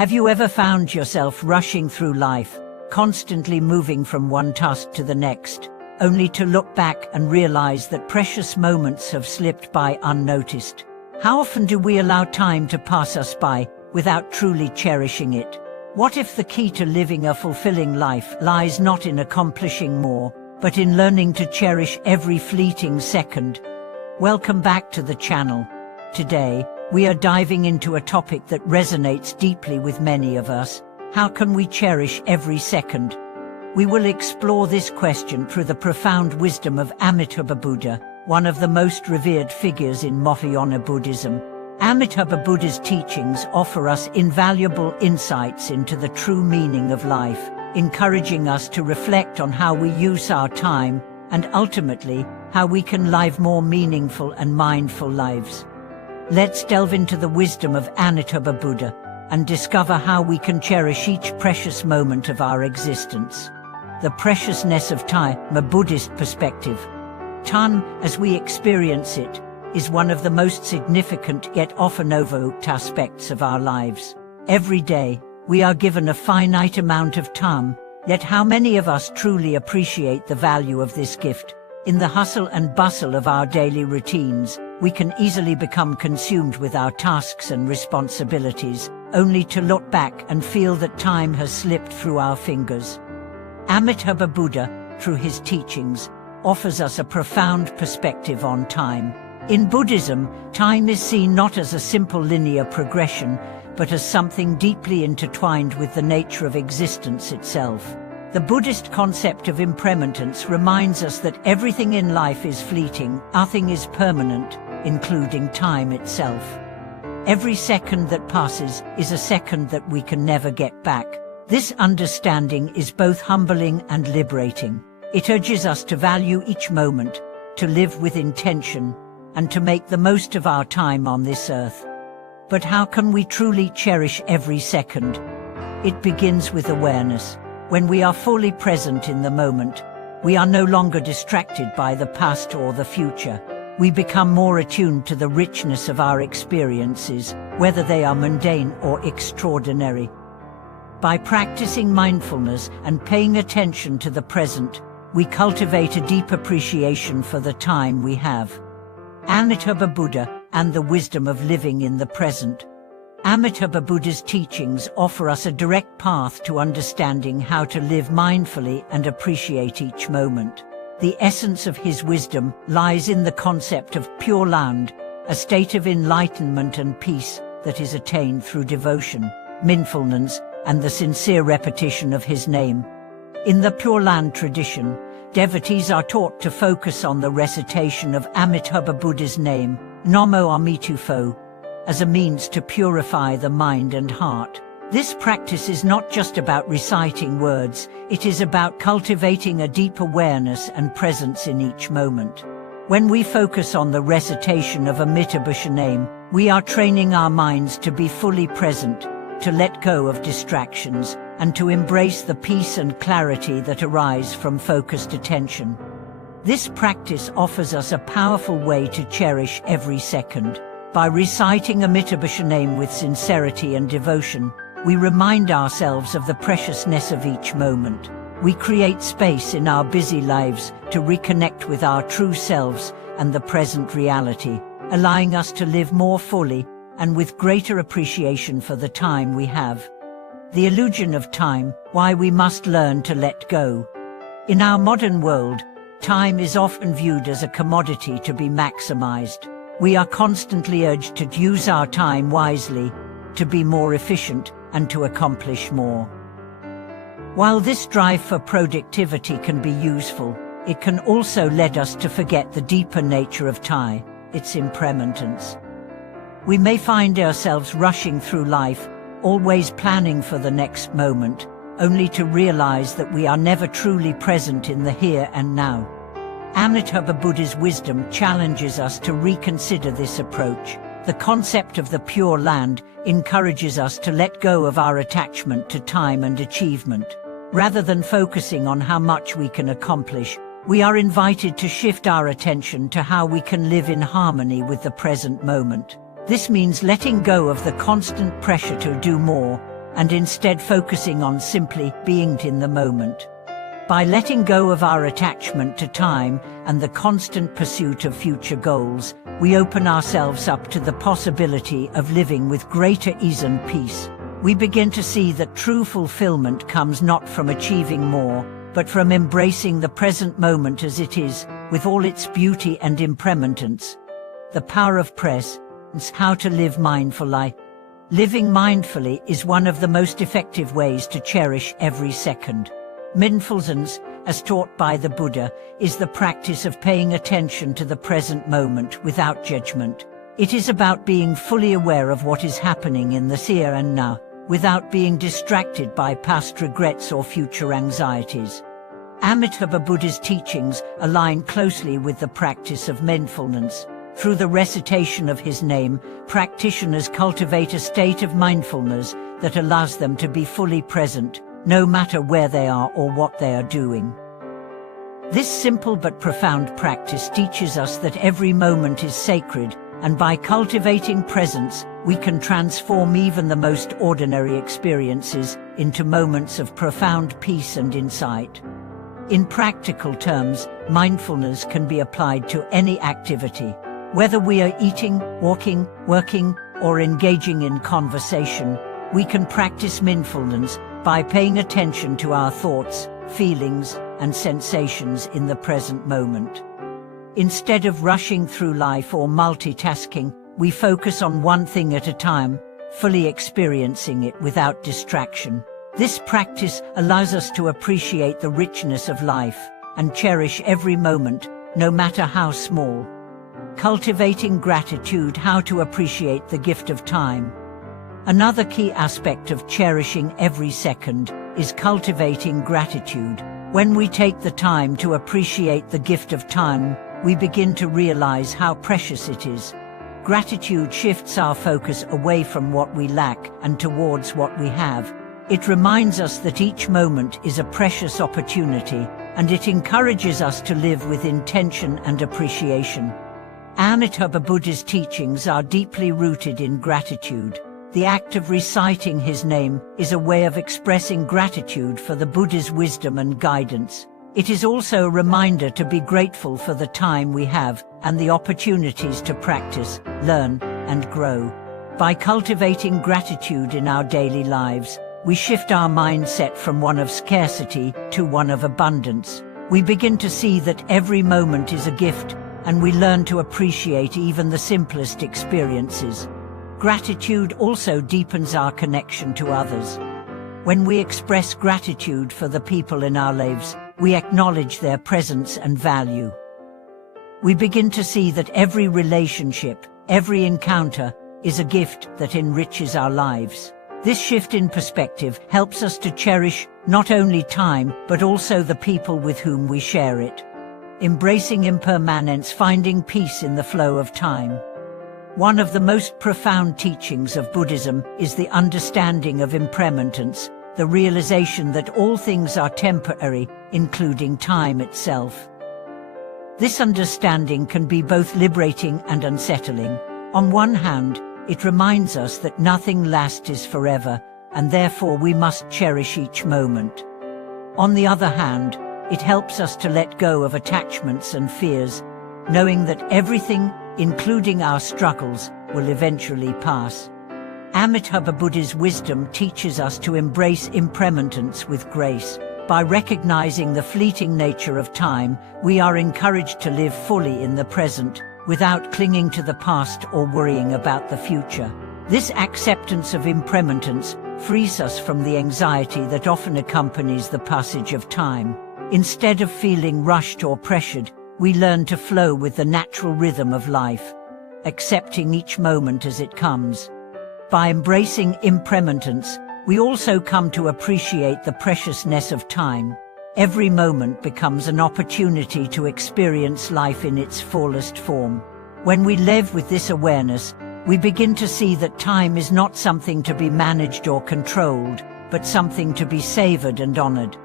Have you ever found yourself rushing through life, constantly moving from one task to the next, only to look back and realize that precious moments have slipped by unnoticed? How often do we allow time to pass us by without truly cherishing it? What if the key to living a fulfilling life lies not in accomplishing more, but in learning to cherish every fleeting second? Welcome back to the channel. Today, we are diving into a topic that resonates deeply with many of us. How can we cherish every second? We will explore this question through the profound wisdom of Amitabha Buddha, one of the most revered figures in Mahayana Buddhism. Amitabha Buddha's teachings offer us invaluable insights into the true meaning of life, encouraging us to reflect on how we use our time and ultimately how we can live more meaningful and mindful lives. Let's delve into the wisdom of Amitabha Buddha and discover how we can cherish each precious moment of our existence. The preciousness of time, a Buddhist perspective. Time, as we experience it, is one of the most significant yet often overlooked aspects of our lives. Every day, we are given a finite amount of time, yet how many of us truly appreciate the value of this gift? In the hustle and bustle of our daily routines, we can easily become consumed with our tasks and responsibilities, only to look back and feel that time has slipped through our fingers. Amitabha Buddha, through his teachings, offers us a profound perspective on time. In Buddhism, time is seen not as a simple linear progression, but as something deeply intertwined with the nature of existence itself. The Buddhist concept of impermanence reminds us that everything in life is fleeting, nothing is permanent, including time itself. Every second that passes is a second that we can never get back. This understanding is both humbling and liberating. It urges us to value each moment, to live with intention, and to make the most of our time on this earth. But how can we truly cherish every second? It begins with awareness. When we are fully present in the moment, we are no longer distracted by the past or the future. We become more attuned to the richness of our experiences, whether they are mundane or extraordinary. By practicing mindfulness and paying attention to the present, we cultivate a deep appreciation for the time we have. Amitabha Buddha and the wisdom of living in the present. Amitabha Buddha's teachings offer us a direct path to understanding how to live mindfully and appreciate each moment. The essence of his wisdom lies in the concept of pure land, a state of enlightenment and peace that is attained through devotion, mindfulness, and the sincere repetition of his name. In the Pure Land tradition, devotees are taught to focus on the recitation of Amitabha Buddha's name, Namo Amitabha, as a means to purify the mind and heart. This practice is not just about reciting words, it is about cultivating a deep awareness and presence in each moment. When we focus on the recitation of Amitabha's name, we are training our minds to be fully present, to let go of distractions, and to embrace the peace and clarity that arise from focused attention. This practice offers us a powerful way to cherish every second. By reciting Amitabha's name with sincerity and devotion, we remind ourselves of the preciousness of each moment. We create space in our busy lives to reconnect with our true selves and the present reality, allowing us to live more fully and with greater appreciation for the time we have. The illusion of time, why we must learn to let go. In our modern world, time is often viewed as a commodity to be maximized. We are constantly urged to use our time wisely, to be more efficient, and to accomplish more. While this drive for productivity can be useful, it can also lead us to forget the deeper nature of time, its impermanence. We may find ourselves rushing through life, always planning for the next moment, only to realize that we are never truly present in the here and now. Amitabha Buddha's wisdom challenges us to reconsider this approach. The concept of the Pure Land encourages us to let go of our attachment to time and achievement. Rather than focusing on how much we can accomplish, we are invited to shift our attention to how we can live in harmony with the present moment. This means letting go of the constant pressure to do more and instead focusing on simply being in the moment. By letting go of our attachment to time and the constant pursuit of future goals, we open ourselves up to the possibility of living with greater ease and peace. We begin to see that true fulfillment comes not from achieving more, but from embracing the present moment as it is, with all its beauty and impermanence. The power of presence, how to live mindfully. Living mindfully is one of the most effective ways to cherish every second. Mindfulness, as taught by the Buddha, is the practice of paying attention to the present moment without judgment. It is about being fully aware of what is happening in the here and now, without being distracted by past regrets or future anxieties. Amitabh Buddha's teachings align closely with the practice of mindfulness. Through the recitation of his name, practitioners cultivate a state of mindfulness that allows them to be fully present, no matter where they are or what they are doing. This simple but profound practice teaches us that every moment is sacred, and by cultivating presence, we can transform even the most ordinary experiences into moments of profound peace and insight. In practical terms, mindfulness can be applied to any activity. Whether we are eating, walking, working, or engaging in conversation, we can practice mindfulness by paying attention to our thoughts, feelings, and sensations in the present moment. Instead of rushing through life or multitasking, we focus on one thing at a time, fully experiencing it without distraction. This practice allows us to appreciate the richness of life and cherish every moment, no matter how small. Cultivating gratitude, how to appreciate the gift of time. Another key aspect of cherishing every second is cultivating gratitude. When we take the time to appreciate the gift of time, we begin to realize how precious it is. Gratitude shifts our focus away from what we lack and towards what we have. It reminds us that each moment is a precious opportunity, and it encourages us to live with intention and appreciation. Amitabh Buddha's teachings are deeply rooted in gratitude. The act of reciting his name is a way of expressing gratitude for the Buddha's wisdom and guidance. It is also a reminder to be grateful for the time we have and the opportunities to practice, learn, and grow. By cultivating gratitude in our daily lives, we shift our mindset from one of scarcity to one of abundance. We begin to see that every moment is a gift, and we learn to appreciate even the simplest experiences. Gratitude also deepens our connection to others. When we express gratitude for the people in our lives, we acknowledge their presence and value. We begin to see that every relationship, every encounter, is a gift that enriches our lives. This shift in perspective helps us to cherish not only time, but also the people with whom we share it. Embracing impermanence, finding peace in the flow of time. One of the most profound teachings of Buddhism is the understanding of impermanence, the realization that all things are temporary, including time itself. This understanding can be both liberating and unsettling. On one hand, it reminds us that nothing lasts forever, and therefore we must cherish each moment. On the other hand, it helps us to let go of attachments and fears, knowing that everything, including our struggles, will eventually pass. Amitabh Buddha's wisdom teaches us to embrace impermanence with grace. By recognizing the fleeting nature of time, we are encouraged to live fully in the present, without clinging to the past or worrying about the future. This acceptance of impermanence frees us from the anxiety that often accompanies the passage of time. Instead of feeling rushed or pressured, we learn to flow with the natural rhythm of life, accepting each moment as it comes. By embracing impermanence, we also come to appreciate the preciousness of time. Every moment becomes an opportunity to experience life in its fullest form. When we live with this awareness, we begin to see that time is not something to be managed or controlled, but something to be savored and honored.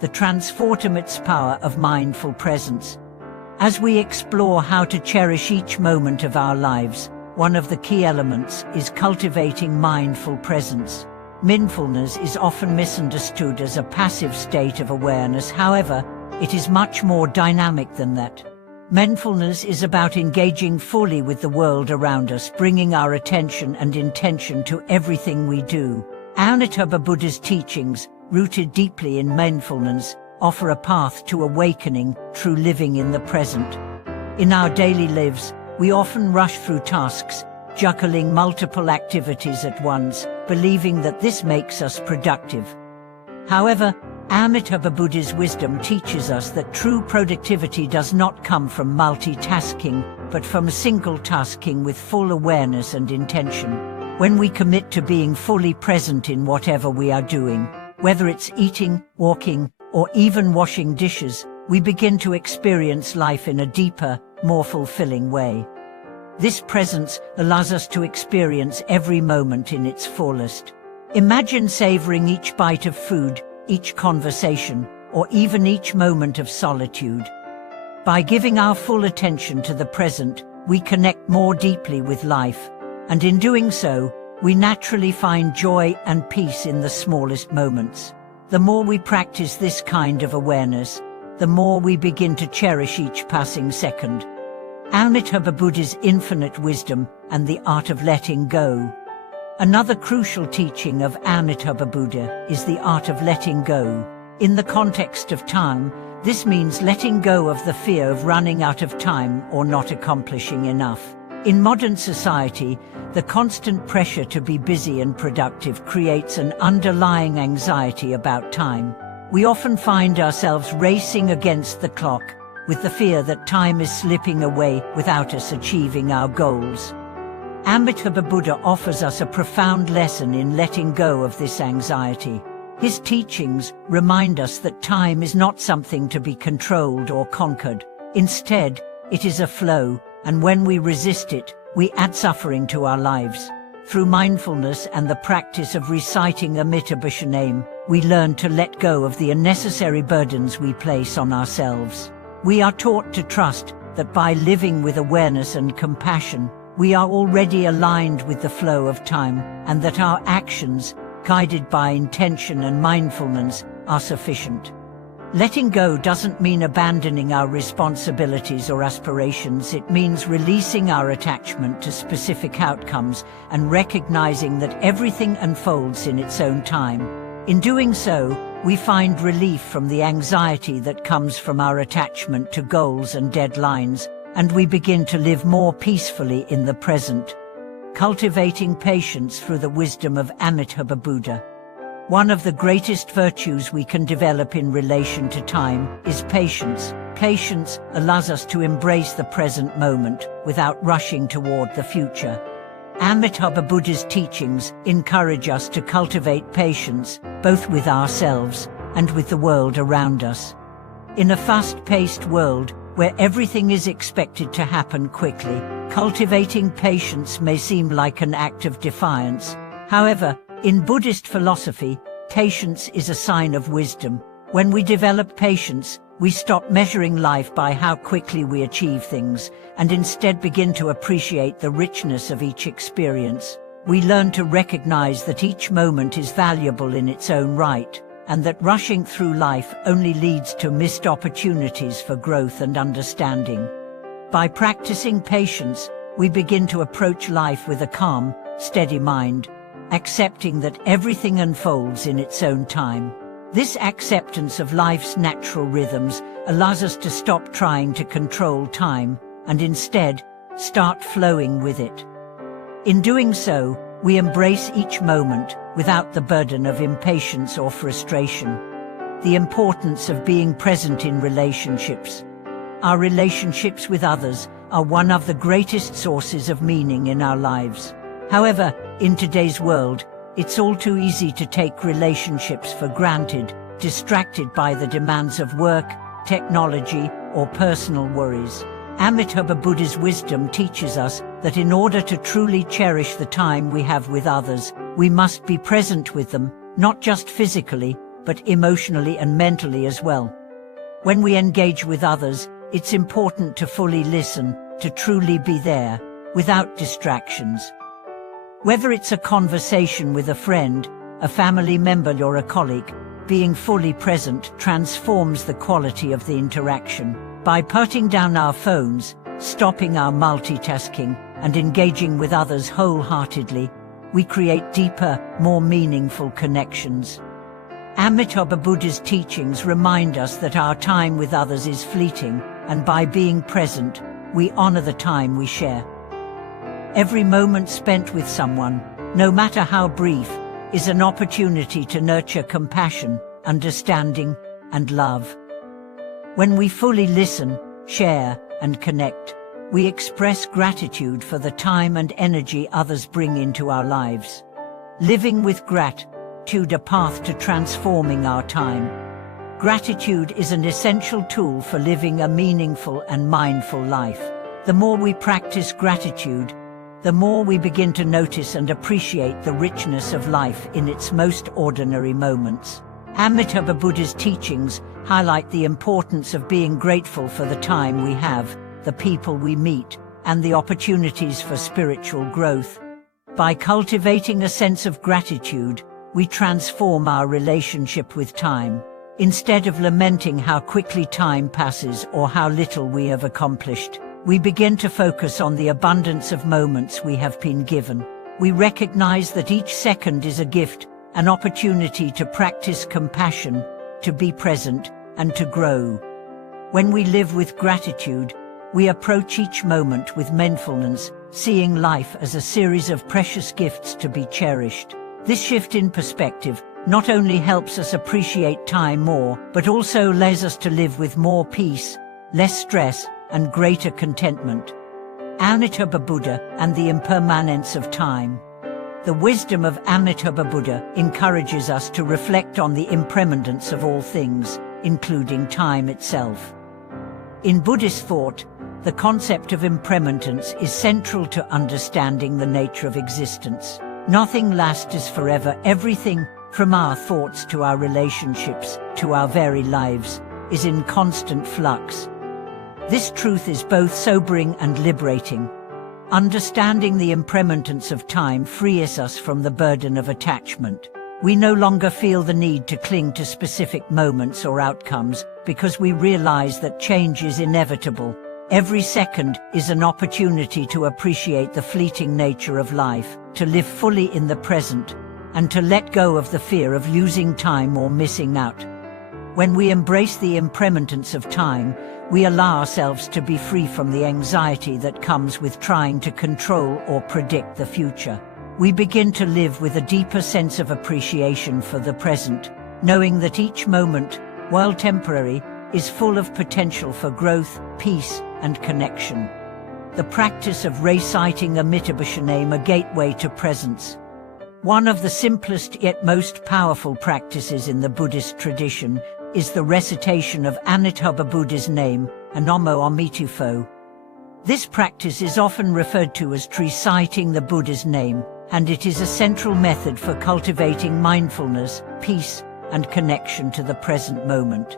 The transformative power of mindful presence. As we explore how to cherish each moment of our lives, one of the key elements is cultivating mindful presence. Mindfulness is often misunderstood as a passive state of awareness. However, it is much more dynamic than that. Mindfulness is about engaging fully with the world around us, bringing our attention and intention to everything we do. Amitabha Buddha's teachings, rooted deeply in mindfulness, offer a path to awakening through living in the present. In our daily lives, we often rush through tasks, juggling multiple activities at once, believing that this makes us productive. However, Amitabha Buddha's wisdom teaches us that true productivity does not come from multitasking, but from single-tasking with full awareness and intention. When we commit to being fully present in whatever we are doing, whether it's eating, walking, or even washing dishes, we begin to experience life in a deeper, more fulfilling way. This presence allows us to experience every moment in its fullest. Imagine savoring each bite of food, each conversation, or even each moment of solitude. By giving our full attention to the present, we connect more deeply with life, and in doing so, we naturally find joy and peace in the smallest moments. The more we practice this kind of awareness, the more we begin to cherish each passing second. Amitabha Buddha's infinite wisdom and the art of letting go. Another crucial teaching of Amitabha Buddha is the art of letting go. In the context of time, this means letting go of the fear of running out of time or not accomplishing enough. In modern society, the constant pressure to be busy and productive creates an underlying anxiety about time. We often find ourselves racing against the clock, with the fear that time is slipping away without us achieving our goals. Amitabha Buddha offers us a profound lesson in letting go of this anxiety. His teachings remind us that time is not something to be controlled or conquered. Instead, it is a flow, and when we resist it, we add suffering to our lives. Through mindfulness and the practice of reciting Amitabha's name, we learn to let go of the unnecessary burdens we place on ourselves. We are taught to trust that by living with awareness and compassion, we are already aligned with the flow of time, and that our actions, guided by intention and mindfulness, are sufficient. Letting go doesn't mean abandoning our responsibilities or aspirations. It means releasing our attachment to specific outcomes and recognizing that everything unfolds in its own time. In doing so, we find relief from the anxiety that comes from our attachment to goals and deadlines, and we begin to live more peacefully in the present. Cultivating patience through the wisdom of Amitabha Buddha. One of the greatest virtues we can develop in relation to time is patience. Patience allows us to embrace the present moment without rushing toward the future. Amitabha Buddha's teachings encourage us to cultivate patience, both with ourselves and with the world around us. In a fast-paced world, where everything is expected to happen quickly, cultivating patience may seem like an act of defiance. However, in Buddhist philosophy, patience is a sign of wisdom. When we develop patience, we stop measuring life by how quickly we achieve things, and instead begin to appreciate the richness of each experience. We learn to recognize that each moment is valuable in its own right, and that rushing through life only leads to missed opportunities for growth and understanding. By practicing patience, we begin to approach life with a calm, steady mind, accepting that everything unfolds in its own time. This acceptance of life's natural rhythms allows us to stop trying to control time and instead start flowing with it. In doing so, we embrace each moment without the burden of impatience or frustration. The importance of being present in relationships. Our relationships with others are one of the greatest sources of meaning in our lives. However, in today's world, it's all too easy to take relationships for granted, distracted by the demands of work, technology, or personal worries. Amitabha Buddha's wisdom teaches us that in order to truly cherish the time we have with others, we must be present with them, not just physically, but emotionally and mentally as well. When we engage with others, it's important to fully listen, to truly be there, without distractions. Whether it's a conversation with a friend, a family member or a colleague, being fully present transforms the quality of the interaction. By putting down our phones, stopping our multitasking, and engaging with others wholeheartedly, we create deeper, more meaningful connections. Amitabha Buddha's teachings remind us that our time with others is fleeting, and by being present, we honor the time we share. Every moment spent with someone, no matter how brief, is an opportunity to nurture compassion, understanding, and love. When we fully listen, share, and connect, we express gratitude for the time and energy others bring into our lives. Living with gratitude, a path to transforming our time. Gratitude is an essential tool for living a meaningful and mindful life. The more we practice gratitude, the more we begin to notice and appreciate the richness of life in its most ordinary moments. Amitabha Buddha's teachings highlight the importance of being grateful for the time we have, the people we meet, and the opportunities for spiritual growth. By cultivating a sense of gratitude, we transform our relationship with time. Instead of lamenting how quickly time passes or how little we have accomplished, we begin to focus on the abundance of moments we have been given. We recognize that each second is a gift, an opportunity to practice compassion, to be present, and to grow. When we live with gratitude, we approach each moment with mindfulness, seeing life as a series of precious gifts to be cherished. This shift in perspective not only helps us appreciate time more, but also allows us to live with more peace, less stress, and greater contentment. Amitabha Buddha and the impermanence of time. The wisdom of Amitabha Buddha encourages us to reflect on the impermanence of all things, including time itself. In Buddhist thought, the concept of impermanence is central to understanding the nature of existence. Nothing lasts forever. Everything, from our thoughts to our relationships to our very lives, is in constant flux. This truth is both sobering and liberating. Understanding the impermanence of time frees us from the burden of attachment. We no longer feel the need to cling to specific moments or outcomes because we realize that change is inevitable. Every second is an opportunity to appreciate the fleeting nature of life, to live fully in the present, and to let go of the fear of losing time or missing out. When we embrace the impermanence of time, we allow ourselves to be free from the anxiety that comes with trying to control or predict the future. We begin to live with a deeper sense of appreciation for the present, knowing that each moment, while temporary, is full of potential for growth, peace, and connection. The practice of reciting Amitabha name, a gateway to presence. One of the simplest yet most powerful practices in the Buddhist tradition is the recitation of Amitabha Buddha's name, Namo Amitabha. This practice is often referred to as reciting the Buddha's name, and it is a central method for cultivating mindfulness, peace, and connection to the present moment.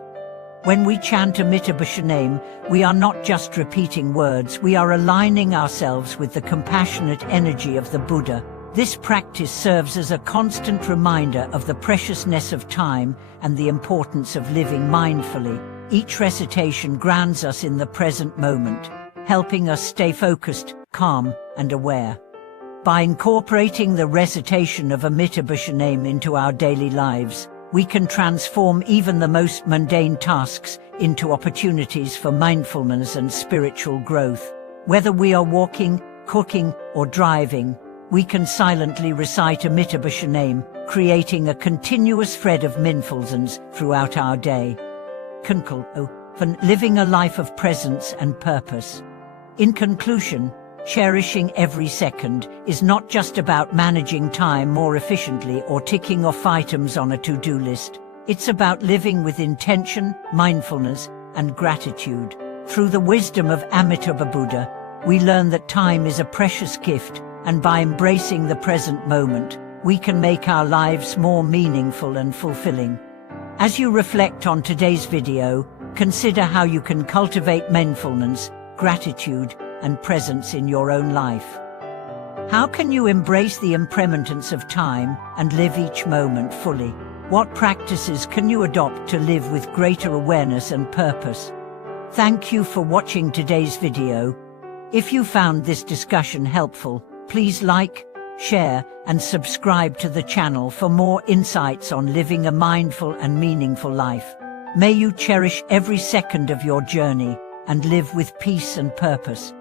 When we chant Amitabha name, we are not just repeating words, we are aligning ourselves with the compassionate energy of the Buddha. This practice serves as a constant reminder of the preciousness of time and the importance of living mindfully. Each recitation grounds us in the present moment, helping us stay focused, calm, and aware. By incorporating the recitation of Amitabha name into our daily lives, we can transform even the most mundane tasks into opportunities for mindfulness and spiritual growth. Whether we are walking, cooking, or driving, we can silently recite Amitabha name, creating a continuous thread of mindfulness throughout our day. Living a life of presence and purpose. In conclusion, cherishing every second is not just about managing time more efficiently or ticking off items on a to-do list. It's about living with intention, mindfulness, and gratitude. Through the wisdom of Amitabha Buddha, we learn that time is a precious gift, and by embracing the present moment, we can make our lives more meaningful and fulfilling. As you reflect on today's video, consider how you can cultivate mindfulness, gratitude, and presence in your own life. How can you embrace the impermanence of time and live each moment fully? What practices can you adopt to live with greater awareness and purpose? Thank you for watching today's video. If you found this discussion helpful, please like, share, and subscribe to the channel for more insights on living a mindful and meaningful life. May you cherish every second of your journey and live with peace and purpose.